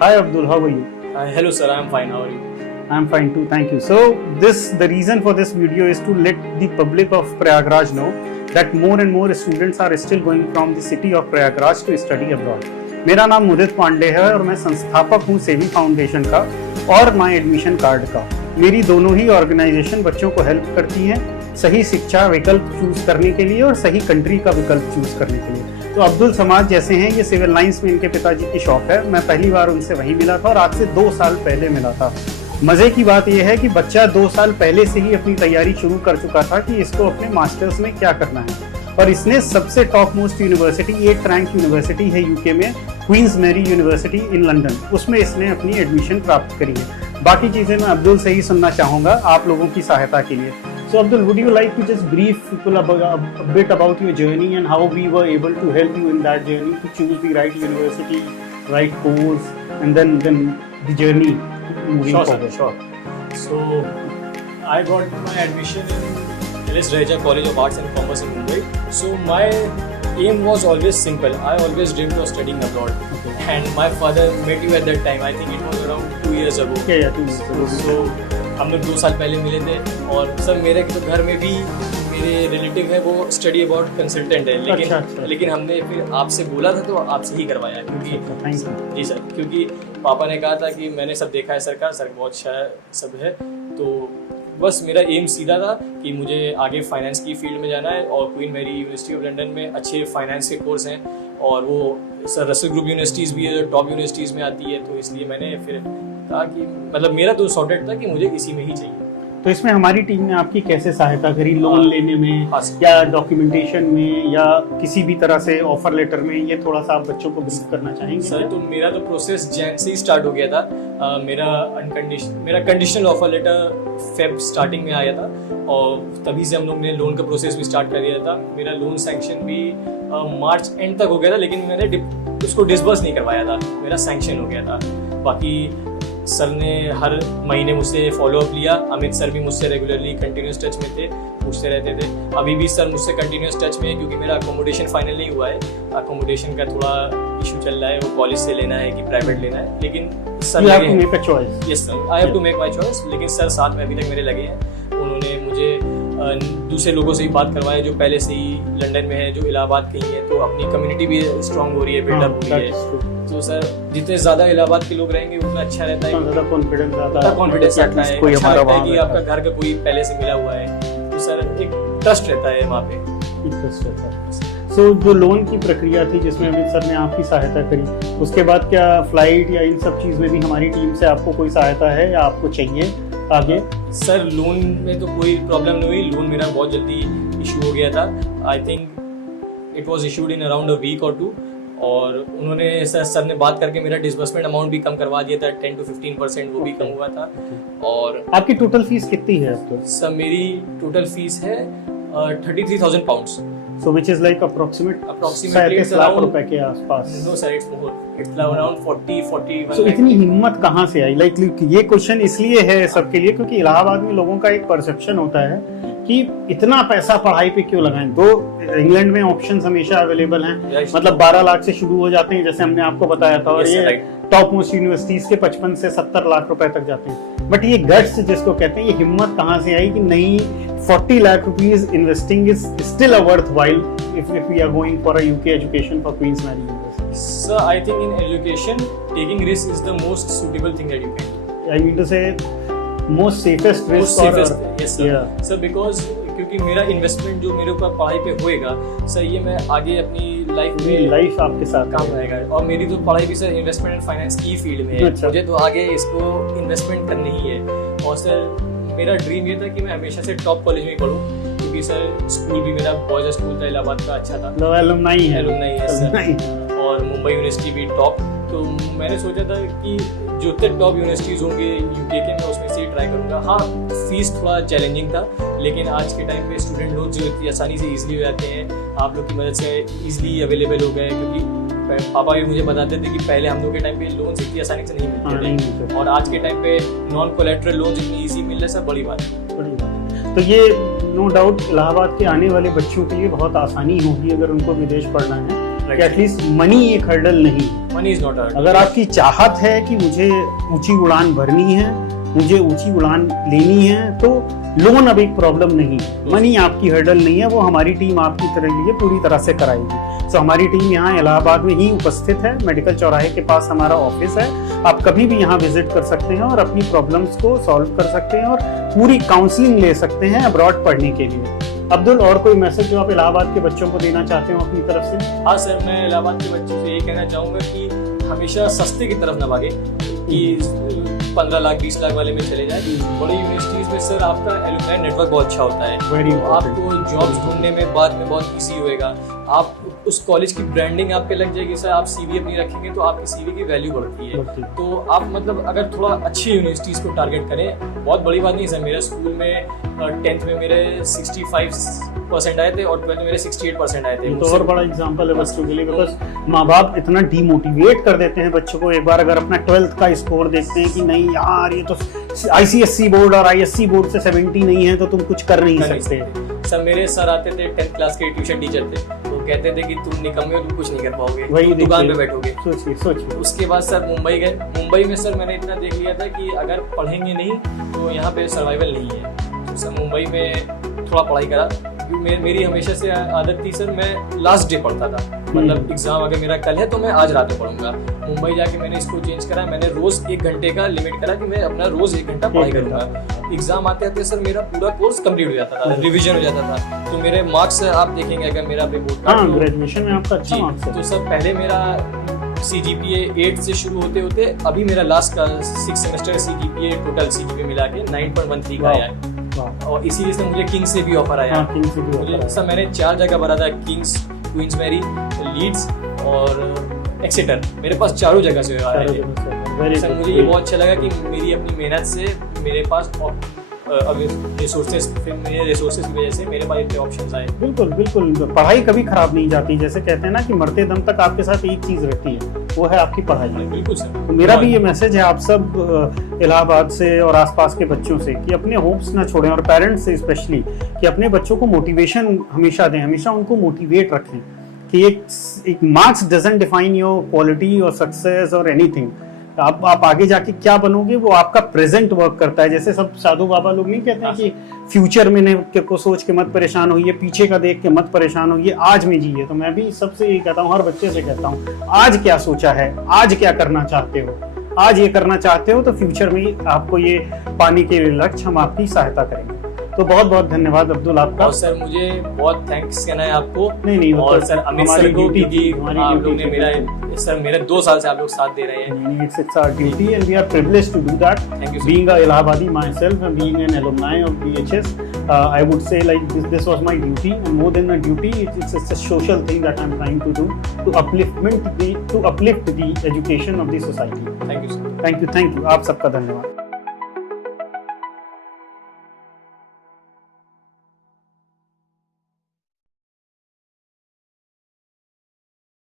Hi Abdul, how are you? Hello sir, I am fine. How are you? I am fine too, thank you. So the reason for this video is to let the public of Prayagraj know that more and more students are still going from the city of Prayagraj to study abroad. मेरा नाम मुदित पांडे है और मैं संस्थापक हूँ सेवी foundation का और माई एडमिशन कार्ड का। मेरी दोनों ही ऑर्गेनाइजेशन बच्चों को हेल्प करती हैं सही शिक्षा विकल्प चूज करने के लिए और सही कंट्री का विकल्प चूज करने के लिए। तो अब्दुल समाज जैसे हैं, ये सिविल लाइंस में इनके पिताजी की शॉप है। मैं पहली बार उनसे वहीं मिला था और आज से 2 साल पहले मिला था। मजे की बात यह है कि बच्चा 2 साल पहले से ही अपनी तैयारी शुरू कर चुका था कि इसको अपने मास्टर्स में क्या करना है, और इसने सबसे top most university 8th rank university है यूके में, Queens Mary university in London, उसमें इसने अपनी एडमिशन प्राप्त करी है। बाकी चीजें मैं अब्दुल से ही सुनना चाहूंगा आप लोगों की सहायता के लिए। So Abdul, would you like to just brief people a bit about your journey and how we were able to help you in that journey to choose the right university, right course, and then the journey moving forward? Sure. So I got my admission in LS Raheja College of Arts and Commerce in Mumbai. So my aim was always simple. I always dreamed of studying abroad. Okay. And my father met you at that time. I think it was around 2 years ago. Yeah, 2 years ago. So हम लोग 2 साल पहले मिले थे और sir मेरे तो घर में भी मेरे रिलेटिव है, वो स्टडी अबाउट कंसल्टेंट है, लेकिन हमने फिर आपसे बोला था तो आपसे ही करवाया क्योंकि जी सर, क्योंकि पापा ने कहा था कि मैंने सब देखा है सर बहुत अच्छा सब है, तो बस मेरा एम सीधा था कि मुझे आगे फाइनेंस की फील्ड में जाना है और Queen Mary university of London में अच्छे फाइनेंस के कोर्स हैं और वो सर रसल ग्रुप यूनिवर्सिटीज़ भी है जो टॉप यूनिवर्सिटीज़ में आती है, तो इसलिए मैंने फिर कहा कि मतलब मेरा तो सॉर्टेड था कि मुझे इसी में ही चाहिए। तो इसमें हमारी टीम ने आपकी कैसे सहायता करी, लोन लेने में या डॉक्यूमेंटेशन में या किसी भी तरह से ऑफर लेटर में, ये थोड़ा सा आप बच्चों को ब्रीफ करना चाहेंगे? सर तो मेरा तो प्रोसेस जैन से ही स्टार्ट हो गया था। मेरा conditional offer letter Feb starting में आया था और तभी से हम लोग ने लोन का प्रोसेस भी स्टार्ट कर दिया था। मेरा लोन सैंक्शन भी मार्च एंड तक हो गया था, लेकिन मैंने उसको डिसबर्स नहीं करवाया था, मेरा सैंक्शन हो गया था। बाकी सर ने हर महीने मुझसे फॉलोअप लिया, अमित सर भी मुझसे रेगुलरली कंटिन्यूस टच में थे, पूछते रहते थे। अभी भी सर मुझसे कंटिन्यूस टच में है क्योंकि मेरा अकोमोडेशन फाइनल नहीं हुआ है, अकोमोडेशन का थोड़ा इशू चल रहा है, वो कॉलेज से लेना है कि प्राइवेट लेना है, लेकिन sir yes sir I have to make my choice, लेकिन सर साथ में अभी तक मेरे लगे हैं। उन्होंने मुझे दूसरे लोगों से भी बात करवाया जो पहले से ही लंदन में है, जो इलाहाबाद कहीं है, तो अपनी कम्युनिटी भी स्ट्रांग हो रही है, बिल्डअप हो रही है। तो सर जितने ज्यादा इलाहाबाद के लोग रहेंगे उतना अच्छा रहता है, ज़्यादा कॉन्फिडेंस आता है, कोई अच्छा लगता है कि आपका घर का कोई पहले से मिला हुआ है, तो सर एक ट्रस्ट रहता है वहाँ पे। सो जो लोन की प्रक्रिया थी जिसमें अमित सर ने आपकी सहायता करी, उसके बाद क्या फ्लाइट या इन सब चीज़ में भी हमारी टीम से आपको कोई सहायता है या आपको चाहिए आगे? सर लोन में तो कोई प्रॉब्लम नहीं हुई, लोन मेरा बहुत जल्दी इशू हो गया था। I think it was issued in around a week और 2, और उन्होंने सर ने बात करके मेरा डिसबर्समेंट अमाउंट भी कम करवा दिया था, 10 to 15% वो भी कम हुआ था। और आपकी टोटल फीस कितनी है अब तो? सर मेरी टोटल फीस है 33,000 pounds. So which is like approximately 37 lakh रुपए के आसपास। No sir, it's more. It's around 41 So इतनी हिम्मत कहाँ से आई? Like ये क्वेश्चन इसलिए है सबके लिए क्योंकि इलाहाबाद में लोगों का एक परसेप्शन होता है कि इतना पैसा पढ़ाई पे क्यों लगाएं। तो इंग्लैंड में ऑप्शंस हमेशा अवेलेबल हैं, मतलब 12 लाख से शुरू हो जाते हैं जैसे हमने आपको बताया था, और ये टॉप मोस्ट यूनिवर्सिटीज के 55 से 70 लाख रुपए तक जाते हैं। बट ये गट्स जिसको कहते हैं, ये हिम्मत कहाँ से आई कि नहीं 40 lakh rupees investing is still a worthwhile if we are going for a UK education for Queen's Mary University? Sir, I think in education, taking risk is the most suitable thing that you can do. I mean to say, most safest risk. Yes sir. Yeah. Sir, because क्योंकि मेरा investment जो मेरे ऊपर पढ़ाई पे होएगा sir, ये मैं आगे अपनी लाइफ आपके साथ काम आएगा। और मेरी तो पढ़ाई भी सर इन्वेस्टमेंट एंड फाइनेंस की फील्ड में है, मुझे तो आगे इसको इन्वेस्टमेंट करनी ही है। और सर मेरा ड्रीम ये था कि मैं हमेशा से टॉप कॉलेज में ही पढूं, क्योंकि सर स्कूल भी मेरा बॉयज स्कूल था इलाहाबाद का, अच्छा था, एलुमनाई है सर, और मुंबई यूनिवर्सिटी भी टॉप। तो मैंने सोचा था कि जो टॉप यूनिवर्सिटीज़ होंगे यूके के, मैं उसमें से ही ट्राई करूँगा। हाँ फीस थोड़ा चैलेंजिंग था, लेकिन आज के टाइम पे स्टूडेंट लोन जो इतनी आसानी से ईजिली हो जाते हैं, आप लोग की मदद से ईजिली अवेलेबल हो गए। क्योंकि पापा भी मुझे बताते थे कि पहले हम लोग के टाइम पे लोन्स इतनी आसानी से नहीं मिलते थे, और आज के टाइम पे नॉन कोलेटरल लोन्स इतनी ईजी मिल रहे, सब बड़ी बात है। तो ये नो डाउट इलाहाबाद के आने वाले बच्चों के लिए बहुत आसानी होगी अगर उनको विदेश पढ़ना है, कि एटलीस्ट मनी एक हर्डल नहीं। Money is not earn. अगर आपकी चाहत है कि मुझे ऊंची उड़ान भरनी है, मुझे ऊंची उड़ान लेनी है, तो लोन अब एक प्रॉब्लम नहीं है, मनी आपकी हर्डल नहीं है, वो हमारी टीम आपकी तरह लिए पूरी तरह से कराएगी। सो हमारी टीम यहाँ इलाहाबाद में ही उपस्थित है, मेडिकल चौराहे के पास हमारा ऑफिस है। आप कभी भी यहाँ विजिट कर सकते हैं और अपनी प्रॉब्लम्स को सॉल्व कर सकते हैं और पूरी काउंसलिंग ले सकते हैं अब्रॉड पढ़ने के लिए। अब्दुल, और कोई मैसेज जो आप इलाहाबाद के बच्चों को देना चाहते हो अपनी तरफ से? हाँ सर, मैं इलाहाबाद के बच्चों से यही कहना चाहूँगा कि हमेशा सस्ते की तरफ न भागे कि 15 लाख 20 लाख वाले में चले जाए। बड़ी यूनिवर्सिटीज में सर आपका एलुमनाई नेटवर्क बहुत अच्छा होता है, तो आपको जॉब्स ढूंढने में बाद में बहुत इजी होएगा। आप उस कॉलेज की ब्रांडिंग आप पे लग जाएगी सर, आप सीवी अपनी रखेंगे तो आपकी सीवी की वैल्यू बढ़ती है। तो आप मतलब अगर थोड़ा अच्छी यूनिवर्सिटीज को टारगेट करें, बहुत बड़ी बात नहीं सर। मेरे स्कूल में 10th में मेरे 65% आए थे और 12th में मेरे 68% आए थे। तो और बड़ा एग्जांपल है बच्चों के लिए, बिकॉज माँ बाप इतना डीमोटिवेट कर देते हैं बच्चों को। एक बार अगर अपना 12th का स्कोर देखते हैं कि नहीं यार ये तो ICSE बोर्ड और ISC बोर्ड से 70 नहीं है तो तुम कुछ कर नहीं सकते। सर मेरे सर आते थे 10th क्लास के ट्यूशन टीचर थे, तो कहते थे कि तुम निकम्मे हो, तुम कुछ नहीं कर पाओगे, वही तुम दुकान पे बैठोगे। सोचिए। उसके बाद सर मुंबई गए। मुंबई में सर मैंने इतना देख लिया था कि अगर पढ़ेंगे नहीं तो यहाँ पे सर्वाइवल नहीं है। तो सर मुंबई में थोड़ा पढ़ाई करा। मेरी हमेशा से आदत थी सर, मैं लास्ट डे पढ़ता था, मतलब एग्जाम अगर मेरा कल है तो मैं आज रात में पढ़ूंगा। मुंबई जाके मैंने इसको चेंज करा, मैंने रोज 1 घंटे का लिमिट करा कि मैं अपना रोज 1 घंटा पढ़ाई करूंगा। एग्जाम आते आते सर मेरा पूरा कोर्स कंप्लीट हो जाता था, रिवीजन हो जाता था। तो मेरे मार्क्स आप देखेंगे अगर मेरा रिपोर्ट कार्ड, ग्रेजुएशन में आपका अच्छा मार्क्स है। तो सर पहले मेरा CGPA 8 से शुरू होते होते अभी मेरा लास्ट का 6 सेमेस्टर CGPA टोटल CGPA मिला के 9.13 का आया है। और इसीलिए सर मुझे किंग्स से भी ऑफर आया। मुझे सर मैंने 4 जगह भरा था, किंग्स, क्वींस मैरी, लीड्स और एक्सेटर। मेरे पास चारों जगह से आया है। सर मुझे ये बहुत अच्छा लगा कि मेरी अपनी मेहनत से मेरे पास रिसोर्सेस की वजह से मेरे पास इतने ऑप्शंस आए। बिल्कुल, पढ़ाई कभी खराब नहीं जाती। जैसे कहते हैं ना कि मरते दम तक आपके साथ एक चीज रहती है, वो है आपकी पढ़ाई। बिल्कुल सर। तो मेरा भी ये मैसेज है आप सब इलाहाबाद से और आसपास के बच्चों से कि अपने होप्स ना छोड़ें, और पेरेंट्स से स्पेशली कि अपने बच्चों को मोटिवेशन हमेशा दें, हमेशा उनको मोटिवेट रखें कि एक marks doesn't define your quality और सक्सेस और एनीथिंग। आप आगे जाके क्या बनोगे वो आपका प्रेजेंट वर्क करता है। जैसे सब साधु बाबा लोग नहीं कहते हैं कि फ्यूचर में को सोच के मत परेशान होइए, पीछे का देख के मत परेशान होइए, आज में जिए। तो मैं भी सबसे यही कहता हूँ, हर बच्चे से कहता हूँ, आज क्या सोचा है, आज क्या करना चाहते हो, आज ये करना चाहते हो तो फ्यूचर में आपको ये पाने के लक्ष्य हम आपकी सहायता करेंगे। तो बहुत बहुत धन्यवाद अब्दुल आपका। और सर मुझे बहुत थैंक्स कहना है आपको। नहीं और सर अमित सर को भी आप लोग ने मेरे 2 साल से आप लोग साथ दे रहे हैं। It's our duty and we are privileged to do that. Thank you, sir. Being a Allahabadi myself and being an alumni of BHS, I would say like this was my duty, and more than a duty, it's a social thing that I'm trying to do to uplift the education of the society. Thank you, sir. Thank you. आप सबका धन्यवाद।